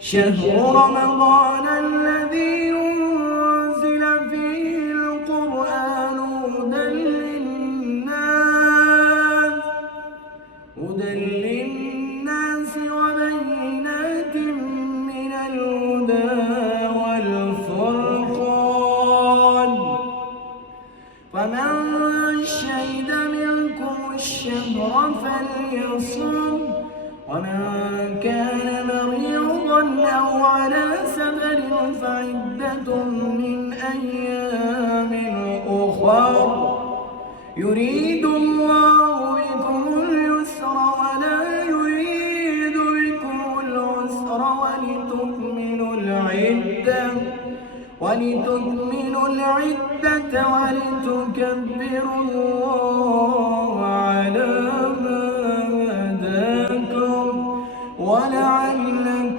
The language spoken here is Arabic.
شهر رمضان الذي أنزل فيه القرآن هدى للناس وبينات من الهدى والفرقان، فمن شهد منكم الشهر فليصم، ومن كان مريضا أو على سفر فعدة من أيام أخر، يريد الله بكم اليسر ولا يريد بكم العسر ولتكملوا العدة ولتكبروا الله على ما هداكم ولعلكم